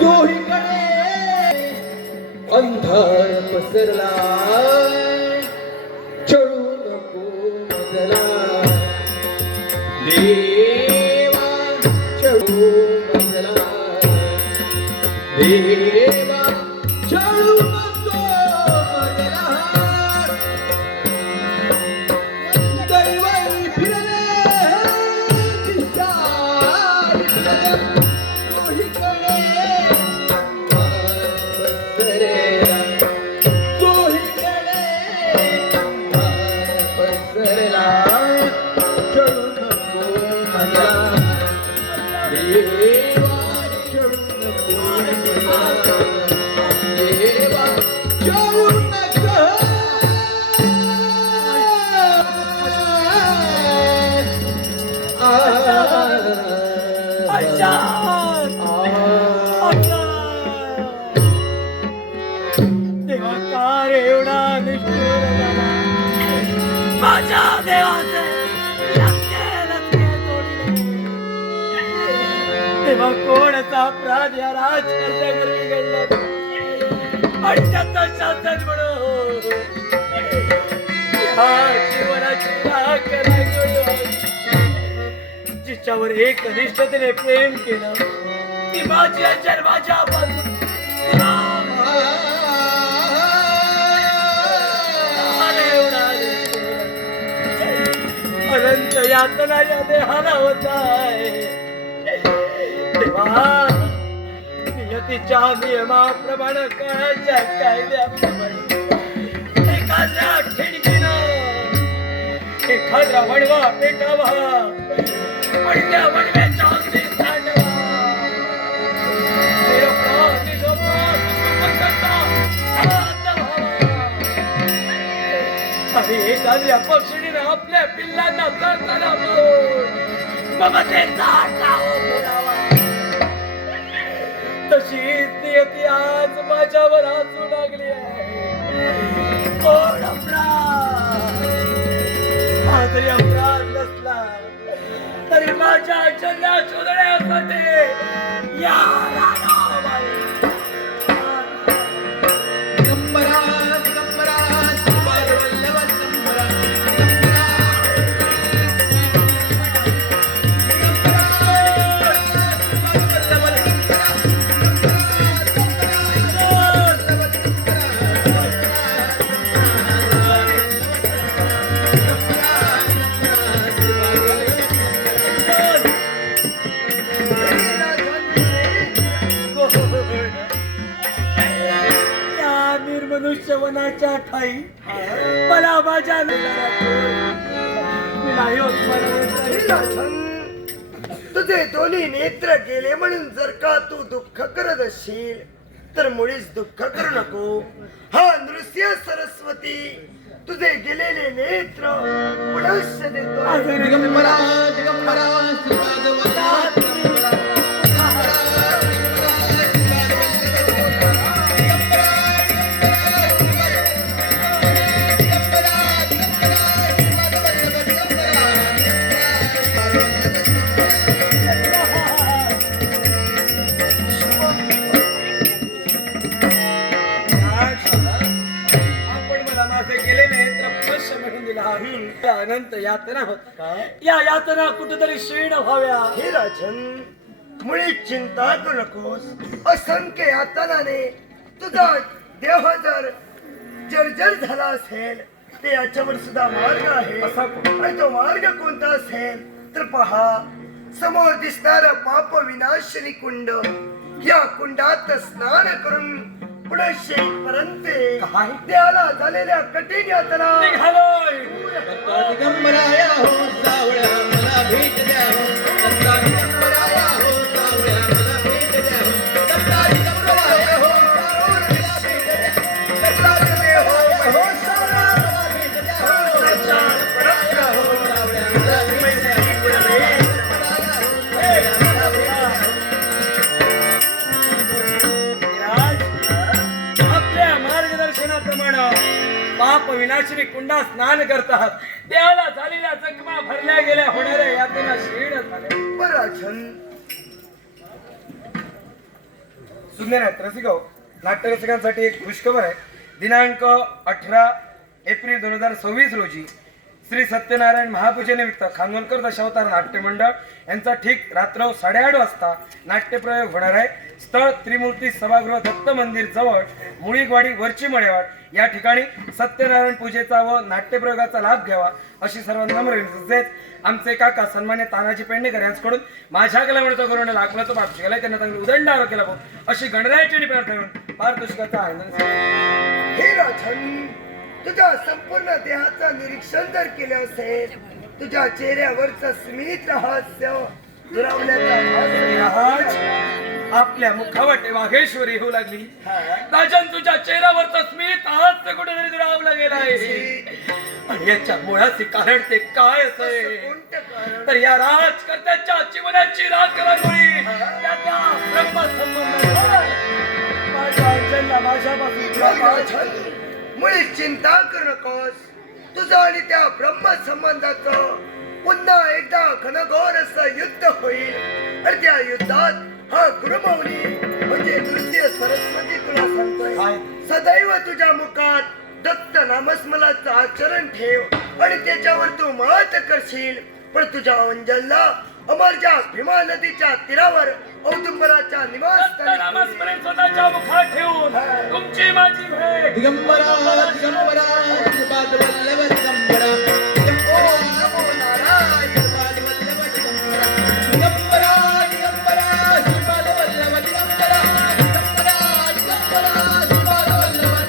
चोहीकडे अंधार पसरला चढू नको मजला देवा चढू मजला देवा चढू नको मजला दैवाई फिरले दिशाई फिरले चोहीकडे तेव्हा कोणचा अपराध या राजकारण्या घरी घडला आणि त्याचा शासन म्हणून जीवनाची राख जिच्यावर एक कनिष्ठतेने प्रेम केलं ती माझ्या जन्माच्या बाजून अनंत यातना या देहाला होत आहे नियतीच्या नियमाप्रमाणे काळाच्या कायद्याप्रमाणे एखाद्या खिडकीनं एखादा वणवा पेटावा आणि त्या वणव्याच्या अगदी तांडवा आणि एखाद्या पक्षीने आपल्या पिल्लांना करताना ममतेचा टाव बोलावा तशीच नियती आज माझ्यावर हसू लागली आहे हा जरी अपराध नसला तरी माझ्या जन्म शोधण्यासाठी या मनुष्यवनाच्या ठाई मला माझ्या तुझे दोन्ही नेत्र गेले म्हणून जर का तू दुःख करत असशील तर मुळीच दुःख करू नको. हा नृसिंह सरस्वती तुझे गेलेले नेत्र पुनश्च देतो. अनंत यातना होत या यातना कुठेतरी क्षीण व्हाव्या. हे राजन मुळीच चिंता करू नकोस. असंख्य यातनाने तुझा देह जर जर्जर झाला असेल ते याच्यावर सुद्धा मार्ग आहे. आणि तो मार्ग कोणता असेल तर पहा समोर दिसणार पाप विनाशिनी कुंड. या कुंडात स्नान करून पुढे शेतपर्यंत त्याला झालेल्या कठीण यातना दिगंबराया हो सावळ्या मला भेट द्या हो. दिगंबराया हो सावळ्या मला भेट द्या हो. दिगंबराया हो सावळ्या मला भेट द्या हो. पाप विनाशिनी कुंडा स्नान करतात. देहाला झालेल्या जखमा भरल्या गेल्या होणाऱ्या यातना क्षीण झाल्या. राजन सुज्ञ नाहीत रसिक हो. नाट्यरसिकांसाठी एक खुशखबर आहे. दिनांक 18 एप्रिल 2026 रोजी श्री सत्यनारायण महापूजेनिमित्त खानवलकर दशावतार नाट्य मंडळ यांचा ठीक रात्र 8:30 वाजता नाट्यप्रयोग होणार आहे. स्थळ त्रिमूर्ती सभागृह दत्त मंदिर जवळ मुळीकवाडी वरची मळेवाड या ठिकाणी सत्यनारायण पूजेचा व नाट्यप्रयोगाचा लाभ घ्यावा अशी सर्वांना नम्र विनंती. तसेच आमचे काका सन्मान्य तानाजी पेडणेकर यांच्याकडून माझ्या कलामणीचा करून लाखलाचा पाठवू केला त्यांना चांगली उदंड आरोग्य केला अशी गणरायाची प्रार्थना करून पारितोषिकाचा आनंद. हे राजन, तुझ्या संपूर्ण देहाचं निरीक्षण जर केलं असेल, तुझ्या चेहऱ्यावरचं स्मित हास्य दुरावल्याचा महाराज आपल्या मुखावटे वाघेश्वरी येऊ लागली. राजन तुझ्या चेहऱ्यावरचा स्मित हास्य कुठेतरी दुरावला गेला आहे आणि याच्या मुळाचे कारण ते काय असेल कोणतं कारण? तर या राजकर्त्याच्या जीवनाची राखणारी त्याचा ब्रह्मसंबंध माझ्या अर्चनला माझ्यापासून तुला राजन, मुळीच चिंता करू नकोस. तुझं आणि त्या ब्रह्मसंबंधाचं पुन्हा एकदा घनघोर असं युद्ध होईल आणि त्या युद्धात हा गुरुमौली म्हणजे नृत्य सरस्वती तुला सांगतोय, सदैव तुझ्या मुखात दत्त नामस्मलाचं आचरण ठेव आणि त्याच्यावर तू मत करशील. पण तुझ्या अंजलला अमरच्या भीमा नदीच्या तीरावर औदुंबराच्या निवासस्थानी स्वतःच्या मुखात ठेवून तुमची माझी भेट दिगंबरा दिगंबरा श्रीपाद वल्लभ दिगंबरा ओम नमो नारायण पाद वल्लभ दिगंबरा दिगंबरा दिगंबरा श्रीपाद वल्लभ दिगंबरा दिगंबरा दिगंबरा श्रीपाद वल्लभ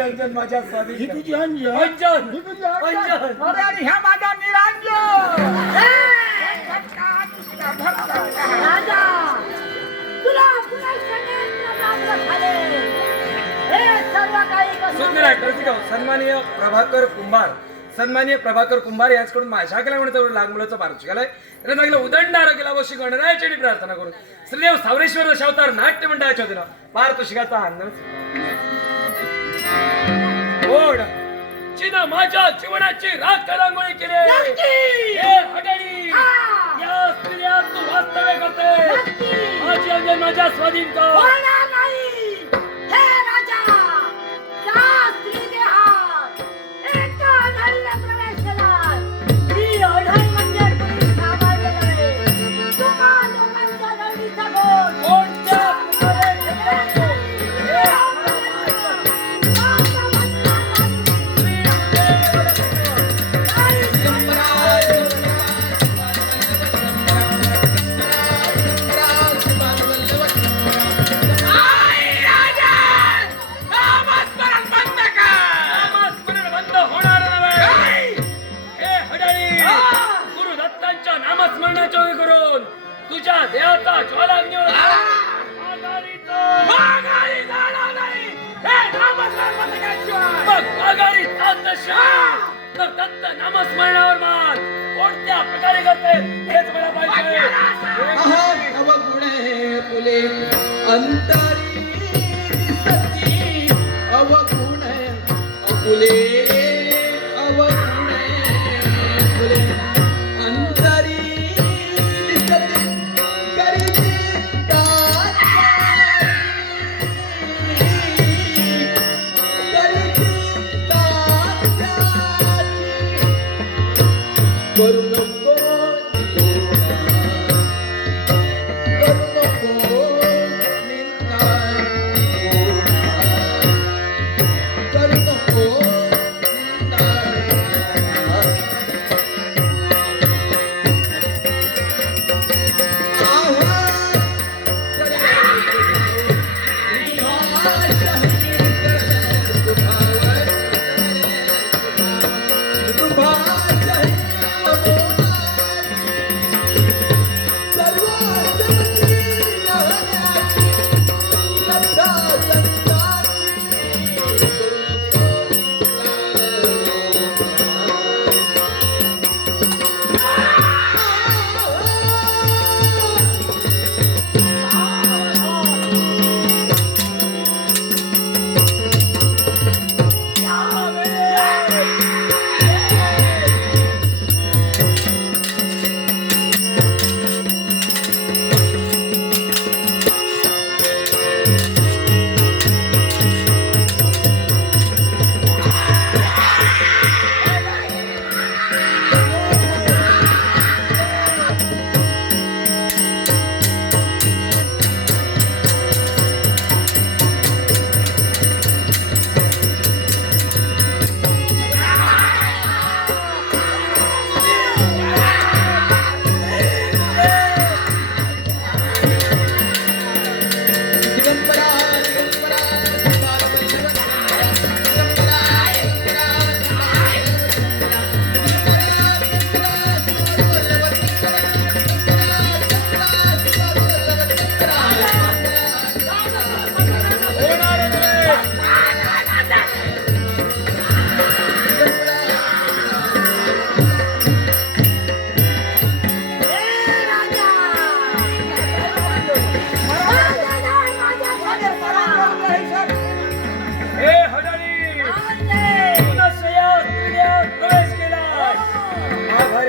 अंजन माझ्या स्वाधीन ही कर. तुझी अंजन. अंजन ही तुझी अंजन. अंजन. अरे आणि ह्या माझा निरंजन. राजा तुला पुन्हा षड्यंत्र प्राप्त झाले. हे सर्व काही कसं सुंदर रसिक हो, सन्माननीय प्रभाकर कुंभार यांच्याकडून माझ्या केला म्हणून लहान मुलाचा पारच केलाय. त्याला चांगलं उदंड आरोग्याला व गणरायाची प्रार्थना करून श्रीदेव सावरेश्वर दशावतार नाट्य मंडळाच्या वतीनं पारितोषिकाचा आनंद ओढ चिन माझ्या जीवनाची राख रांगोळी केली. हे हडळी, या स्त्रिया तू वास्तव्य करते. माझी अंजन माझ्या स्वाधीन कर. होणार नाही. हे राजा त्या स्त्री देहात एका अढळीने प्रवेश केला. ही अढळ म्हणजे तुम्ही सामावलेलं आहे. तुम्हा दोघांच्या नळीचा गोड कोणत्या नामस्मरणाच्या ओळी करून तुझ्या देहाचा ज्वालाग्नीवर माघारी जाणार नाही. हे नामस्मरण बंद केल्याशिवाय मग माघारी जात नसेल तर दत्त नामस्मरणावर मान कोणत्या प्रकारे करते हेच मला पाहिजे. अवगुणे फुले अंतरी दिसती अवगुण फुले अवगुणे फुले अंतरी दिसती करीती करू नको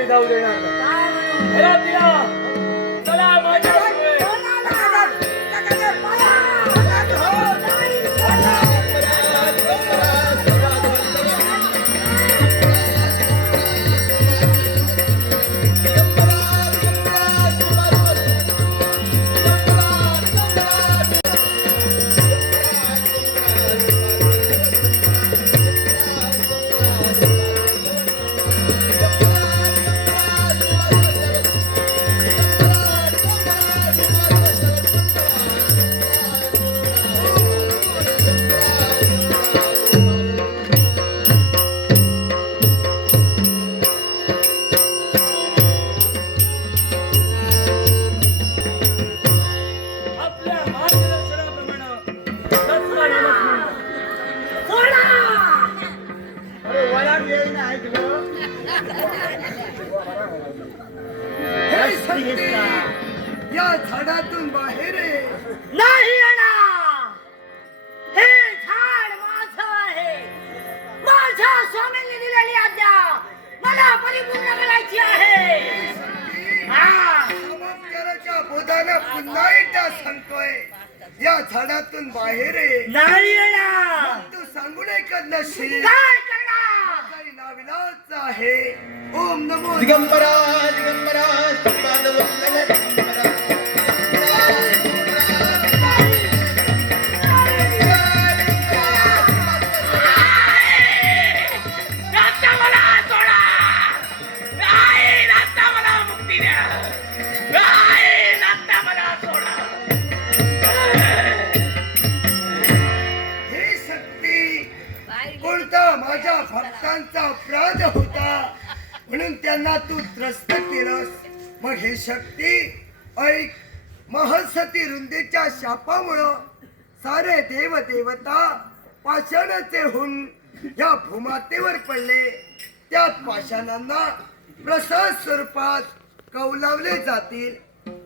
जाऊ देणार नाही. घरात या. चला माझ्या वळण येईन ऐकलं. हे शक्ती, या झाडातून बाहेर ये. नाही येणार. हे झाड माझं आहे. माझ्या स्वामींनी दिलेली आज्ञा मला परिपूर्ण करायची आहे. हा. चमत्काराच्या बोधानं पुन्हा एकदा सांगतोय, या झाडातून बाहेर ये. नाही येणार. तू सांगून ऐकत नसशील. काय करणार? काही नाविलाज आहे. ओम नमो दिगंबरा दिगंबरा श्रीपाद वल्लभ दिगंबरा आता मला सोडा. नाही, आता मला मुक्ती द्या. नाही, आता मला सोडा. हे शक्ती, कोणता माझ्या भक्तांचा अपराध होता म्हणून त्यांना तू त्रस्त केलंस. मग हे शक्ती ऐक, महसती रुंदीच्या शापामुळं सारे देव देवता पाषाणाचे होऊन या भूमातेवर पडले. त्या पाषाणांना प्रसाद स्वरूपात कौलावले जातील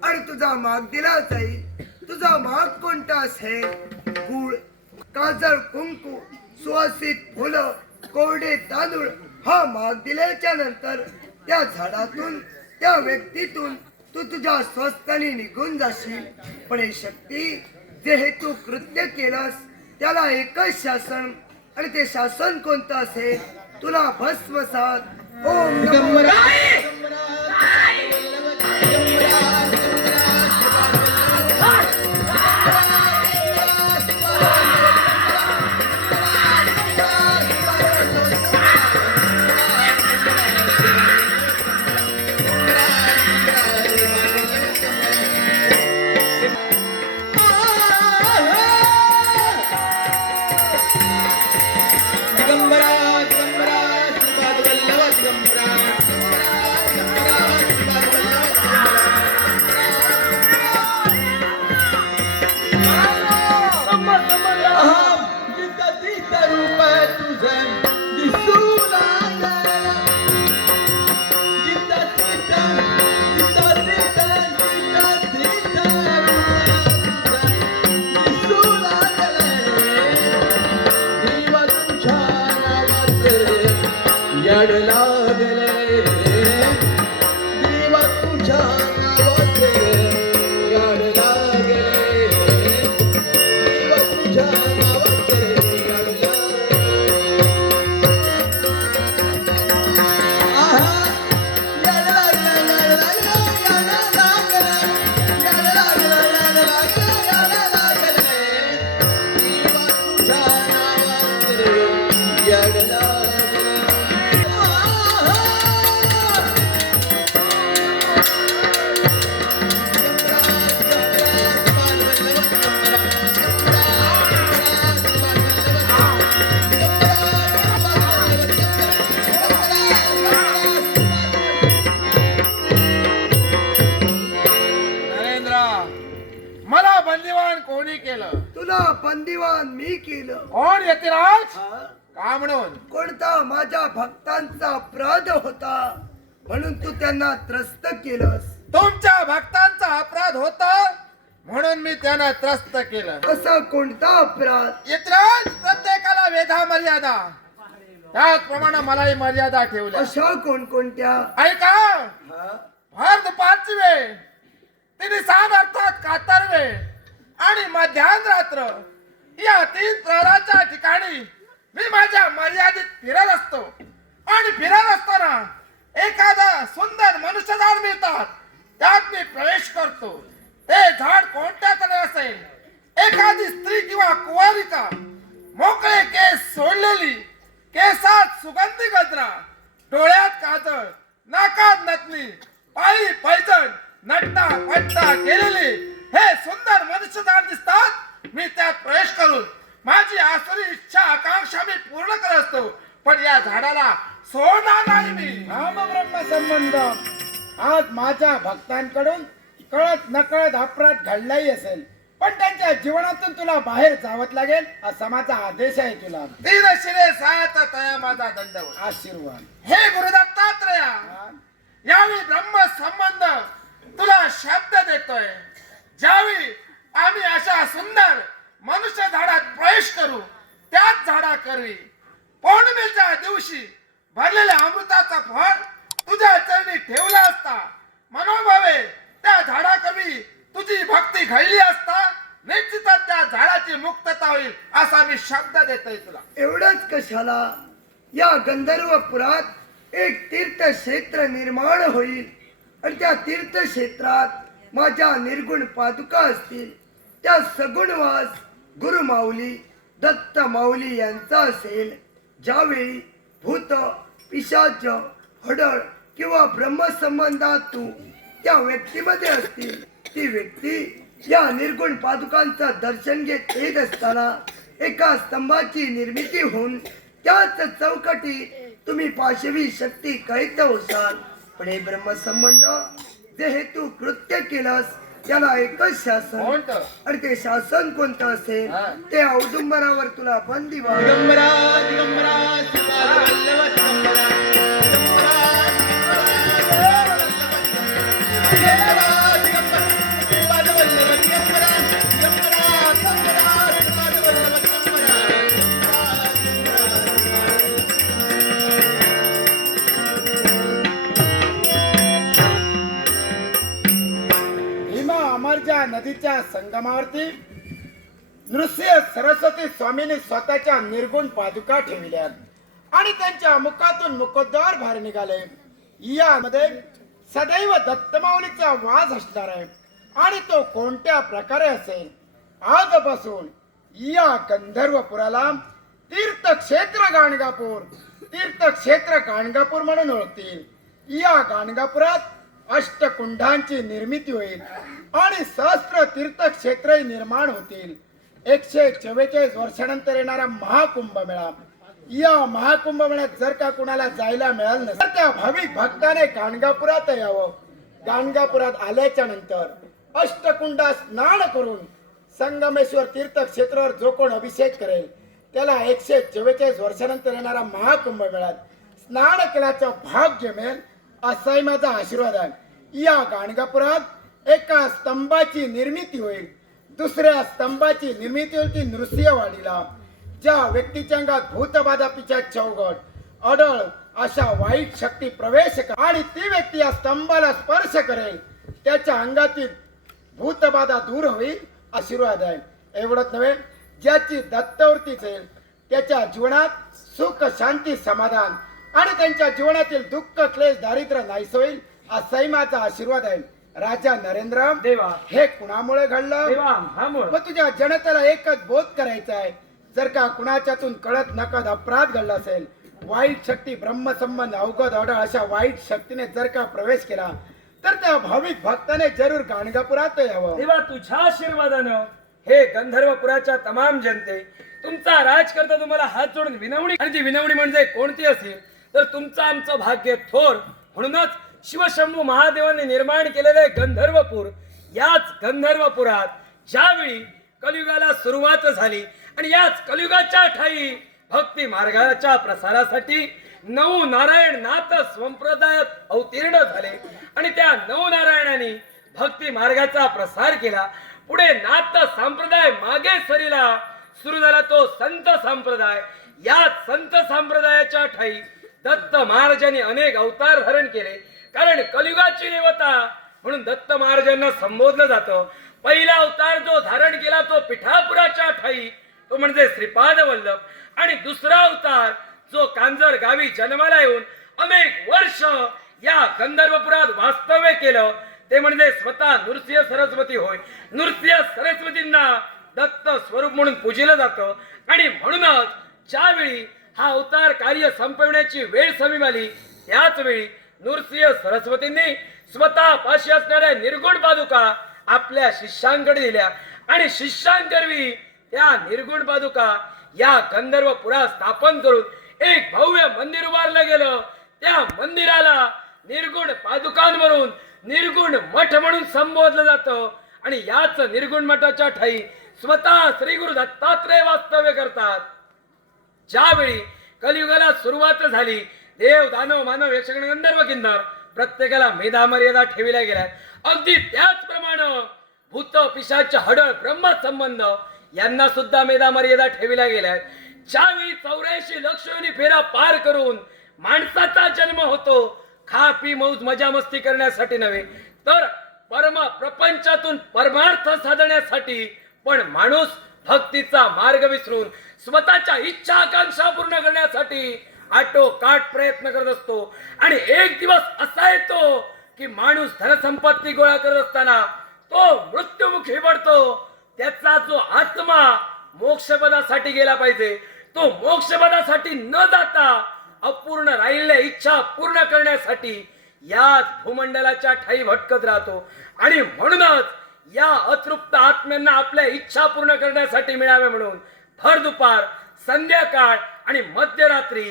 आणि तुझा माग दिला जाईल. तुझा माग कोणता असेल? गुळ, काजळ, कुंकू, सुवासित फुलं, कोरडे तांदूळ हा माग दिल्याच्या नंतर त्या झाडातून, त्या व्यक्तीतून तू तुझ्या स्वस्थानी निघून जाशील. पण हे शक्ती, जे हे तू कृत्य केलंस त्याला एकच शासन, आणि ते शासन कोणतं असेल? तुला भस्मसात. ओम नमो दिगंबरा दिगंबरा दिगंबरा श्रीपाद वल्लभ दिगंबरा दिगंबरा श्रीपाद वल्लभ दिगंबरा. अहं जित रूप तुझं दिसू लागलं. जित रूप दिसू लागलं. देवा तुझ्या नावात याड लागले. देवा तुझ्या नावात याड लागले. देवा तुझ्या नावात याड लागले. आहा, याड लागलं, याड लागलं, याड लागलं. याड लागलं, याड लागलं, याड लागलं. देवा तुझ्या नावात याड लागले. नरेंद्र, मला बंदिवान कोणी केलं? तुला बंदिवान मी केलं. कोण यतिराज? हा? का म्हणून? कोणता माझ्या भक्तांचा अपराध होता म्हणून तू त्यांना त्रस्त केलंस. तुमच्या भक्तांचा अपराध होता म्हणून मी त्यांना त्रस्त केलं. असा कोणता अपराध? यतिराज, प्रत्येकाला वेधा मर्यादा, त्याचप्रमाणे मलाही मर्यादा ठेवल्या. अशा कोणकोणत्या? ऐका, हा? भर दुपारची वेळ, तिने सांग अर्थात कातर वेळ आणि मध्यान रात्र या 3 प्रहराच्या ठिकाणी मी माझ्या मर्यादित फिरत असतो. आणि फिरत असताना एखादा सुंदर मनुष्य झाड मिळतात, त्यात मी प्रवेश करतो. ते झाड कोणत्या तरी असेल, एखादी स्त्री किंवा कुवारिका, मोकळे केस सोडलेली, केसात सुगंधी गजरा, डोळ्यात काजळ, नाकात नथनी, पायी पैजण, नटता पटता केलेली हे सुंदर मनुष्य झाड दिसतात. मी त्यात प्रवेश करून माझी आसुरी इच्छा आकांक्षा मी पूर्ण करत असतो. पण या झाडाला सोडणार नाही मी. रामब्रह्म संबंध आज माझ्या भक्तांकडून कळत नकळत अपराध घडलाही असेल, पण त्यांच्या जीवनातून तुला बाहेर जावत लागेल असा माझा आदेश आहे तुला. तीन शिरे सात तया माझा दंडवत. आशीर्वाद. हे गुरुदत्तात्रया, हा? यावेळी ब्रह्म संबंध तुला शब्द देतोय. ज्यावेळी आम्ही अशा सुंदर मनुष्य झाडात प्रवेश करू, त्याच झाडा करवी पौर्णिमेच्या दिवशी भरलेल्या अमृताचा फळ तुझ्या चरणी ठेवला असता, मनोभावे त्या झाडा करवी तुझी भक्ती घडली असता, निश्चितच त्या झाडाची मुक्तता होईल असा मी शब्द देतोय तुला. एवढंच कशाला, या गंधर्वपुरात एक तीर्थक्षेत्र निर्माण होईल आणि त्या तीर्थक्षेत्रात माझ्या निर्गुण पादुका असतील. त्या सगुणवास गुरु माऊली दत्त माऊली यांचा असेल. ज्यावेळी भूत पिशाच हडळ किंवा ब्रह्मसंबंधात तू त्या व्यक्तीमध्ये असतील, ती व्यक्ती या निर्गुण पादुकांचं दर्शन घेत येत असताना एका स्तंभाची निर्मिती होऊन त्याच चौकटी तुम्ही पाशवी शक्ती कैत होसाल. पण हे ब्रह्मसंबंध जे हेतू कृत्य केलंस त्याला एकच शासन, कोणतं? आणि ते शासन कोणतं असेल ते औदुंबरावर तुला बंदी व्हा. दिगंबरा दिगंबरा श्रीपाद वल्लभ दिगंबरा दिगंबरा दिगंबरा श्रीपाद वल्लभ दिगंबरा दिगंबरा दिगंबरा श्रीपाद वल्लभ दिगंबरा. भीमा अमरजा नदीच्या संगमावरती नृसिंह सरस्वती स्वामींनी स्वतःच्या निर्गुण पादुका ठेवल्या आणि त्यांच्या मुखातून मुखद्वार बाहेर निघाले. यामध्ये सदैव दत्तमाऊलीचा वास असणार आहे आणि तो कोणत्या प्रकारे असेल. आजपासून या गंधर्वपुराला तीर्थक्षेत्र गाणगापूर म्हणून ओळखतील. या गाणगापुरात अष्टकुंडांची निर्मिती होईल आणि सहस्त्र तीर्थक्षेत्रही निर्माण होतील. 144 वर्षानंतर येणारा महाकुंभमेळा, या महाकुंभमेळ्यात जर का कुणाला जायला मिळालं नसेल तर त्या भाविक भक्ताने गाणगापुरात यावं. गाणगापुरात आल्याच्या नंतर अष्टकुंडा स्नान करून संगमेश्वर तीर्थक्षेत्रावर जो कोण अभिषेक करेल त्याला 144 वर्षानंतर येणारा महाकुंभमेळ्यात स्नान केल्याचं भाग्य मिळेल असाही माझा आशीर्वाद आहे. या गाणगापुरात एका स्तंभाची निर्मिती होईल. दुसऱ्या स्तंभाची निर्मिती होईल ती नृसिंहवाडीला. ज्या व्यक्तीच्या अंगात भूतबाधा पिशाच चौघड अडळ अशा वाईट शक्ती प्रवेश आणि ती व्यक्ती या स्तंभाला स्पर्श करेल त्याच्या अंगातील भूतबाधा दूर होईल आशीर्वाद आहे. एवढंच नव्हे, ज्याची दत्तवृत्ती असेल त्याच्या जीवनात सुख शांती समाधान आणि त्यांच्या जीवनातील दुःख क्लेश दारिद्र्य नाहीस होईल असाही माझा आशीर्वाद आहे. राजा नरेंद्र देवा, हे कुणामुळे घडलं? देवा हा मूळ. मग तुझ्या जनतेला एकच बोध करायचा आहे. जर का कुणाच्यातून कळत नकळत अपराध घडला असेल, वाईट शक्ती ब्रह्मसंबंध अवघड ऑर्डर अशा वाईट शक्तीने जर का प्रवेश केला तर त्या भाविक भक्ताने जरूर गाणगापुरात यावं. तेव्हा तुझ्या आशीर्वादानं हे गंधर्वपुराच्या तमाम जनते तुमचा राजकर्ता तुम्हाला हात जोडून विनवणी, आणि ती विनवणी म्हणजे कोणती असेल तर तुमचं आमचं भाग्य थोर. म्हणूनच शिवशंभू महादेवांनी निर्माण केलेले गंधर्वपूर, याच गंधर्वपुरात ज्यावेळी कलियुगाला सुरुवात झाली आणि याच कलियुगाच्या ठाई भक्ती मार्गाच्या प्रसारासाठी नऊ नारायण नाथ संप्रदायात अवतीर्ण झाले आणि त्या नऊ नारायणांनी भक्ती मार्गाचा प्रसार केला. पुढे नाथ संप्रदाय मागे सरीला सुरू झाला तो संत संप्रदाय. या संत संप्रदायाच्या ठाई दत्त महाराजांनी अनेक अवतार धारण केले. कारण कलियुगाची देवता म्हणून दत्त महाराजांना संबोधलं जातं. पहिला अवतार जो धारण केला तो पिठापुराच्या ठाई, तो म्हणजे श्रीपाद वल्लभ. आणि दुसरा अवतार जो कांजर गावी जन्माला येऊन अनेक वर्ष या गंधर्वपुरात वास्तव्य केलं ते म्हणजे स्वतः नृसिंह सरस्वती होय. नृसिंह सरस्वतींना दत्त स्वरूप म्हणून पूजिलं जातं आणि म्हणूनच ज्यावेळी हा अवतार कार्य संपवण्याची वेळ समीप आली त्याच वेळी नृसिंह सरस्वतींनी स्वतः पाशी असणाऱ्या निर्गुण पादुका आपल्या शिष्यांकडे दिल्या आणि शिष्यांकरवी त्या निर्गुण पादुका या गंधर्वपुरात स्थापन करून एक भव्य मंदिर उभारलं गेलं. त्या मंदिराला निर्गुण पादुकांवरून निर्गुण मठ म्हणून संबोधलं जातं आणि याच निर्गुण मठाच्या ठाई स्वतः श्री गुरु दत्तात्रय वास्तव्य करतात. ज्यावेळी कलियुगाला सुरुवात झाली, देव दानव मानव यक्षगण गंधर्व किन्नर प्रत्येकाला मेधा मर्यादा ठेवल्या गेल्या. अगदी त्याचप्रमाणे भूत पिशाच हडळ ब्रह्म संबंध यांना सुद्धा मेधा मर्यादा ठेवल्या गेल्या. ज्यावेळी 84 लक्ष योनी फेरा पार करून माणसाचा जन्म होतो, खा पी मौज मजा मस्ती करण्यासाठी नव्हे, तर परम प्रपंचातून परमार्थ साधण्यासाठी. पण माणूस भक्तीचा मार्ग विसरून स्वतःच्या इच्छा आकांक्षा पूर्ण करण्यासाठी आटोकाट प्रयत्न करत असतो. आणि एक दिवस असा येतो की माणूस धनसंपत्ती गोळा करत असताना तो मृत्युमुखी पडतो. त्याचा जो आत्मा मोक्षपदासाठी गेला पाहिजे, तो मोक्षपदासाठी न जाता अपूर्ण राहिलेल्या इच्छा पूर्ण करण्यासाठी याच भूमंडलाच्या ठाई भटकत राहतो. आणि म्हणूनच या अतृप्त आत्म्यांना आपल्या इच्छा पूर्ण करण्यासाठी मिळावे म्हणून भर दुपार, संध्याकाळ आणि मध्यरात्री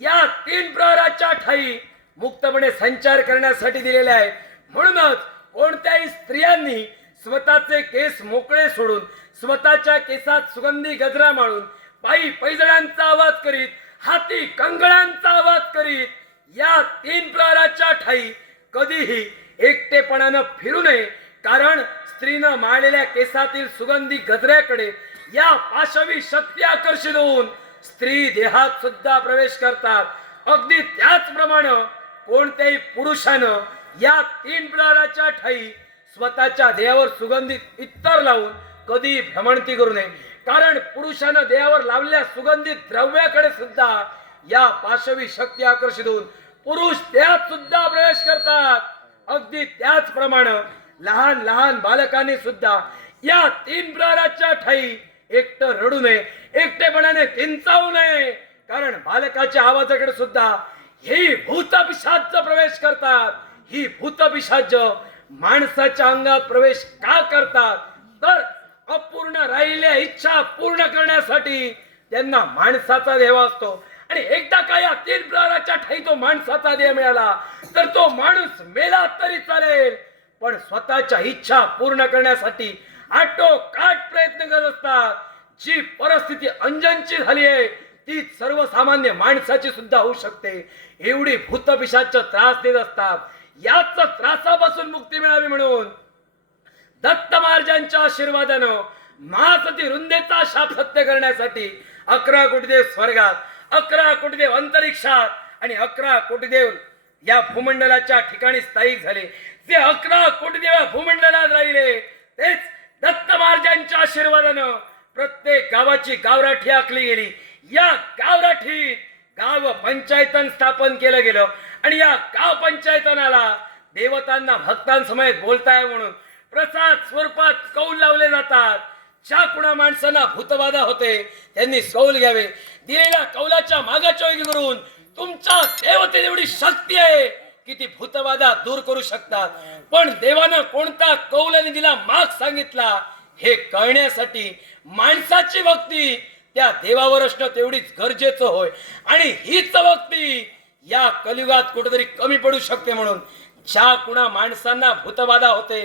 या 3 प्रहराच्या ठाई मुक्तपणे संचार करण्यासाठी दिलेले आहे. म्हणूनच कोणत्याही स्त्रियांनी स्वतःचे केस मोकळे सोडून स्वतःच्या केसात सुगंधी गजरा माळून पायी पैजळ्यांचा आवाज करीत, हाती कंगळांचा आवाज करीत या 3 प्रहराच्या ठाई कधीही एकटेपणानं फिरू नये. कारण स्त्रीनं माळलेल्या केसातील सुगंधी गजऱ्याकडे या पाशवी शक्ती आकर्षित होऊन स्त्री देहात सुद्धा प्रवेश करतात. अगदी त्याचप्रमाणे कोणत्याही पुरुषानं या 3 प्रहराच्या ठाई स्वतःच्या देहावर सुगंधित इत्तर लावून कधी भ्रमंती करू नये. कारण पुरुषानं देहावर लावलेल्या सुगंधित द्रव्याकडे सुद्धा या पाशवी शक्ती आकर्षित होऊन पुरुष देहात सुद्धा प्रवेश करतात. अगदी त्याचप्रमाणे लहान लहान बालकांनी सुद्धा या 3 प्रहराच्या ठाई एकटं रडू नये, एकटेपणाने किंचावू नये. कारण बालकाच्या आवाजाकडे सुद्धा ही भूतपिशाच प्रवेश करतात. ही भूतपिशाच माणसाच्या अंगात प्रवेश का करतात, तर अपूर्ण राहिलेल्या इच्छा पूर्ण करण्यासाठी त्यांना माणसाचा देह असतो. आणि एकदा का या 3 प्रहराच्या ठाई तो माणसाचा देह मिळाला तर तो माणूस मेला तरी चालेल, पण स्वतःच्या इच्छा पूर्ण करण्यासाठी आटोकाट प्रयत्न करत असतात. जी परिस्थिती अंजनची झाली आहे ती सर्वसामान्य माणसाची सुद्धा होऊ शकते. एवढी भूतपिशाच त्रास देत असतात. याच त्रासापासून मुक्ती मिळावी म्हणून दत्त महाराजांच्या आशीर्वादानं महासती रुंदेचा शाप सत्य करण्यासाठी 11 कोटी देव स्वर्गात, 11 कोटी देव अंतरिक्षात आणि 11 कोटी देव या भूमंडलाच्या ठिकाणी स्थायिक झाले. जे 11 कोटी देव भूमंडलात राहिले तेच दत्त महाराजांच्या आशीर्वादानं प्रत्येक गावाची गावराठी आखली गेली. या गावराठीत गाव पंचायतन स्थापन केलं गेलं आणि या गाव पंचायतनाला देवतांना भक्तांसमवेत बोलताय म्हणून प्रसाद स्वरूपात कौल लावले जातात. ज्या कुणा माणसांना भूतबाधा होते त्यांनी कौल घ्यावे. दिलेल्या कौलाच्या मागाचोगी करून तुमच्या देवतेत एवढी शक्ती आहे की ती भूतबाधा दूर करू शकतात. पण देवानं कोणता कौल आणि दिला माग सांगितला हे कळण्यासाठी माणसाची भक्ती त्या देवावर असणं तेवढीच गरजेचं होय. आणि हीच भक्ती या कलियुगात कुठेतरी कमी पडू शकते. म्हणून ज्या कुणा माणसांना भूतबाधा होते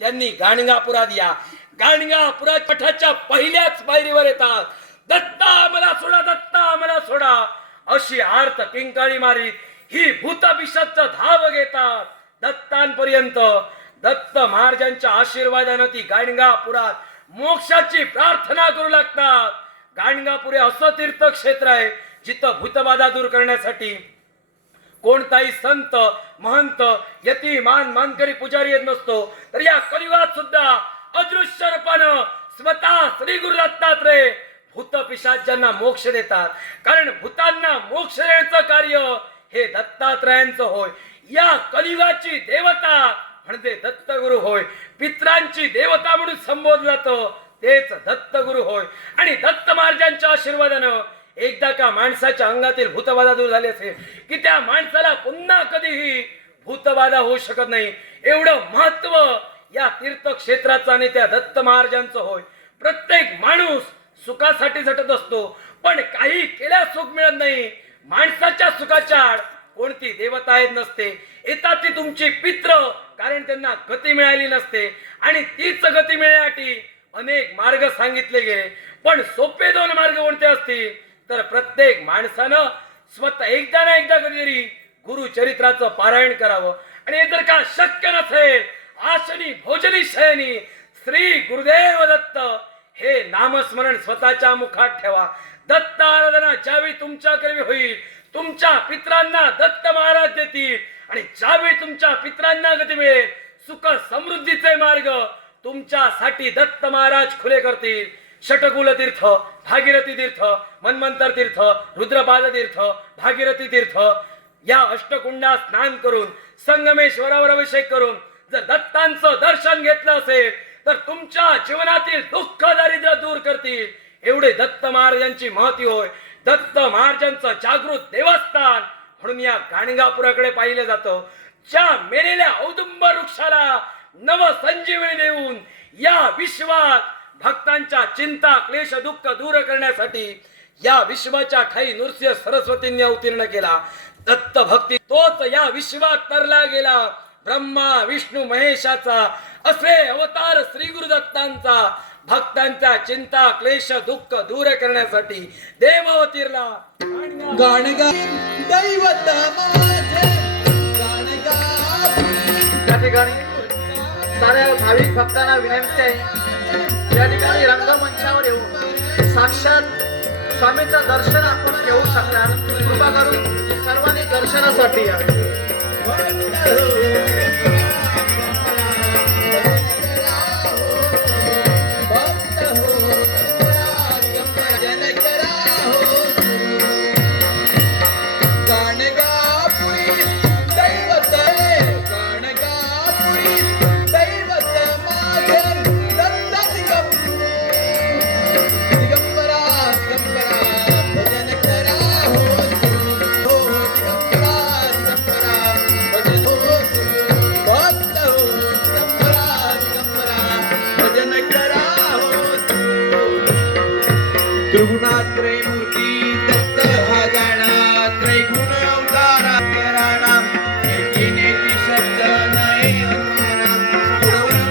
त्यांनी गाणगापुरात या. गाणगापुरात मठाच्या पहिल्याच पायरीवर येतात. दत्ता मला सोडा, दत्ता मला सोडा अशी आर्त किंकाळी मारीत ही भूतपिशाच धाव घेतात दत्तांपर्यंत. दत्त महाराजांच्या आशीर्वादानं ती गाणगापुरात मोक्षाची प्रार्थना करू लागतात. गाणगापुरे असं तीर्थक्षेत्र आहे जिथं भूतबाधा दूर करण्यासाठी कोणताही संत महंत यती मानकरी पुजारी येत नसतो. तर या कलियुगात सुद्धा अदृश्य रूपानं स्वतः श्री गुरु दत्तात्रय भूतपिशाचांना मोक्ष देतात. कारण भूतांना मोक्ष देण्याचं कार्य हे दत्तात्रयांचं होय. या कलियुगाची देवता म्हणजे दत्तगुरु होय. पित्रांची देवता म्हणून संबोधलं जातं तेच दत्तगुरु होय. आणि दत्त महाराजांच्या आशीर्वादानं एकदा का माणसाच्या अंगातील भूतबाधा दूर झाली असेल की त्या माणसाला पुन्हा कधीही भूतबाधा होऊ शकत नाही. एवढं महत्व या तीर्थक्षेत्राचं आणि त्या दत्त महाराजांचं होय. प्रत्येक माणूस सुखासाठी झटत असतो पण काही केल्यास सुख मिळत नाही. माणसाच्या सुखाच्या आड कोणती देवता येत नसते. येतात ती तुमची पित्र कारण त्यांना गती मिळाली नसते आणि तीच गती मिळण्यासाठी अनेक मार्ग सांगितले गेले. पण सोपे 2 मार्ग कोणते असतील तर प्रत्येक माणसानं स्वतः एकदा ना एकदा कधीतरी गुरुचरित्राचं पारायण करावं. आणि हे जर का शक्य नसेल आशनी भोजनी शयनी श्री गुरुदेव दत्त हे नामस्मरण स्वतःच्या मुखात ठेवा. दत्त आराधना ज्यावेळी तुमच्याकडे होईल तुमच्या पित्रांना दत्त महाराज देतील आणि ज्यावेळी तुमच्या पित्रांना गती मिळेल सुख समृद्धीचे मार्ग तुमच्यासाठी दत्त महाराज खुले करतील. षटकुल तीर्थ, भागीरथी तीर्थ, मन्वंतर तीर्थ, रुद्रपाद तीर्थ, भागीरथी तीर्थ या अष्टकुंडात स्नान करून संगमेश्वरावर अभिषेक करून जर दत्तांचं दर्शन घेतलं असेल तर तुमच्या जीवनातील दुःख दारिद्र्य दूर करतील. एवढे दत्त महाराजांची महती होय. दत्त महाराजांचं जागृत देवस्थान म्हणून या गाणगापुराकडे पाहिलं जातं. ज्या मेलेल्या औदुंब वृक्षाला नव संजीवनी देऊन या विश्वात भक्तांच्या चिंता क्लेश दुःख दूर करण्यासाठी या विश्वाच्या ठाई नृसिंह सरस्वतींनी अवतीर्ण केला. दत्त भक्ती तोच या विश्वात तरला गेला. ब्रह्मा विष्णू महेशाचा असे अवतार श्री गुरुदत्तांचा भक्तांच्या चिंता क्लेश दुःख दूर करण्यासाठी देव अवतीरला. गाणगा दैवत माझे गाणगा. त्या ठिकाणी साऱ्या भाविक भक्तांना विनंती आहे या ठिकाणी रंगमंचावर येऊन साक्षात स्वामींचं दर्शन आपण घेऊ शकणार. कृपा करून सर्वांनी दर्शनासाठी या. त्रिगुणात्रय मूर्ती दत्त हा गाणा त्रैगुण अवतारा राणा एकीनेकी शब्द नये अनुमाना गुणवरम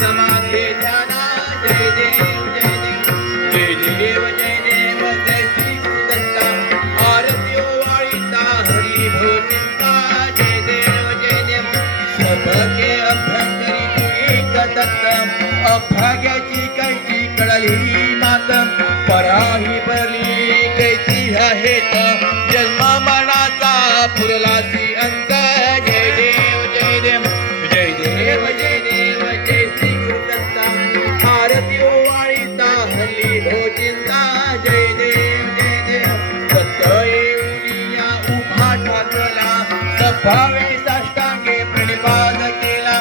समाधे ध्याना. जय देव जय देव जय देव जय देव जय श्री गुरुदत्ता. आरती ओवाळीता हरी भो चिंता. जय देव जय देव सबके अभ्यंतरी तू एक दत्त. अभाग्याची कैची कळली मातम पराही बली कैची आहे जन्म मनाचा फुरलासी अंत. जय देव जय देव जय देव जय देव जय श्री गुरुदत्ता. आरती ओवाळीता हल्ली भोचिंता. जय देव जय देव दत्त येऊनिया उभा ठाकला सभावे साष्टांगे प्रणिपात केला.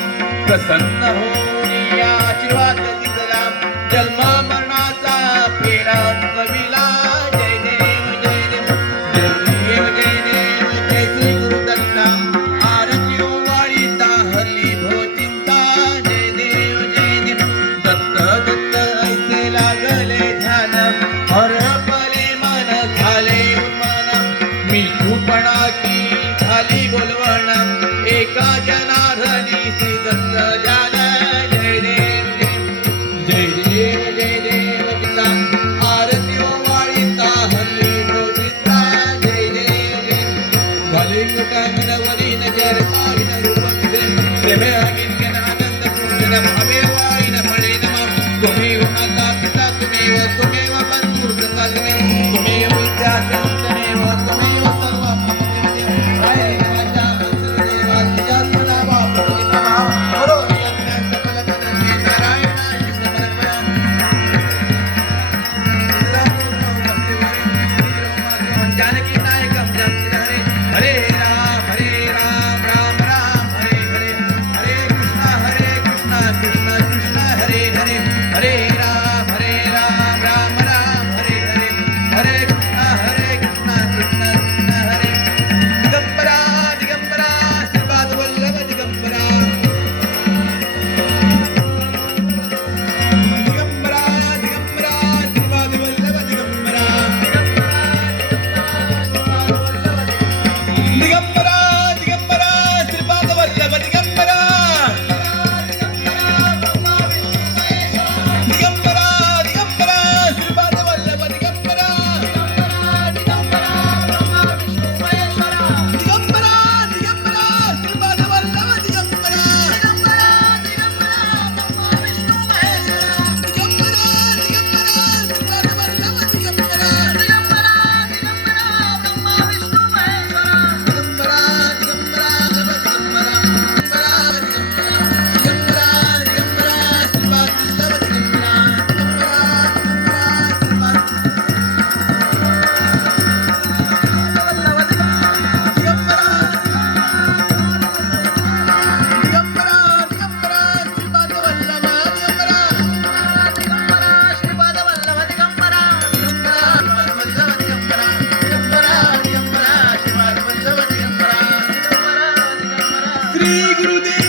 प्रसन्न होऊन या आशीर्वाद दिसला जन्म मरणाचा फेरा कविला. जय देव जय देव जय देव जय देव जय श्री गुरुदत्ता. आरती ओवाळीता हरली भोचिंता. जय देव जय देव दत्त दत्त ऐसे लागले ध्यान हरपले मन झाले उन्मान. मी तूपणा की झाली बोलवण एका जनार्दनी श्री दत्त ध्यान. जय देव जय देव जय देव गीता. आरती ओवाळीता हल्ली भोचिंता. जय देव जय घालिंगटांगण वरीन जरताविन रूपविदे प्रेमे अगिंगन आनंद पूजन भावे वाळीन फळे नमः. त्वमेव माता पिता त्वमेव त्वमेव बंधुर सखा त्वमेव विद्या त्वमेव त्वमेव सर्व हरे नमः. वत्सदेवा तुझ्या नावा नमः. करो यज्ञ सकल कदमे नारायणाय समर्पयामि. जानकी नायकम जप हरे हरे राम राम राम हरे हरे. हरे कृष्णा कृष्णा कृष्णा हरे हरे. हरे राम राम राम हरे हरे. हरे कृष्णा कृष्णा कृष्णा हरे. दिगंबरा दिगंबरा श्रीपाद वल्लभ दिगंबरा. दिगंबरा दिगंबरा श्रीपाद वल्लभ दिगंबरा. दिगंबरा श्री गुरुदेव